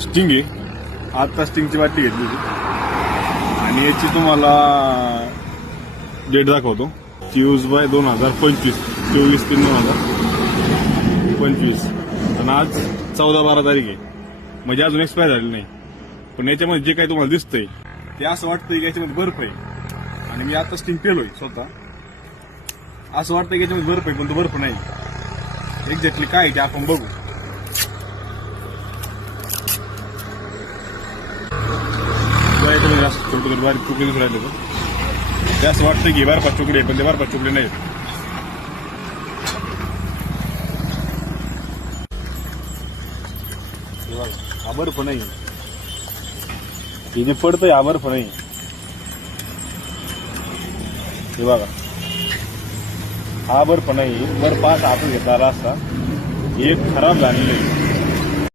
Sting आहे. आता स्टिंगची बाटली घेतली होती आणि याची तुम्हाला डेट दाखवतो. 23/2025, 24/3/2025 आणि आज 14-12 तारीख आहे. म्हणजे अजून एक्सपायर झाली नाही. पण याच्यामध्ये जे काही तुम्हाला दिसतंय ते असं वाटतंय की याच्यामध्ये बर्फ आहे. आणि मी आता स्टिंग पेलोय स्वतः. असं वाटतंय की याच्यामध्ये बर्फ आहे पण तो बर्फ नाही. एक्झॅक्टली काय ते आपण बघू. छोटे बारीक तुकडे दिसून राहिले तर ते असं वाटतं की बर्फात तुकडे पण ते बर्फात तुकडे नाहीत. हा बर्फ नाही. हे जे पडतंय हा बर्फ नाही. हे बघा हा बर्फ नाही. बर्फ असा हातून घेतला असता. हे खराब झालेलं आहे.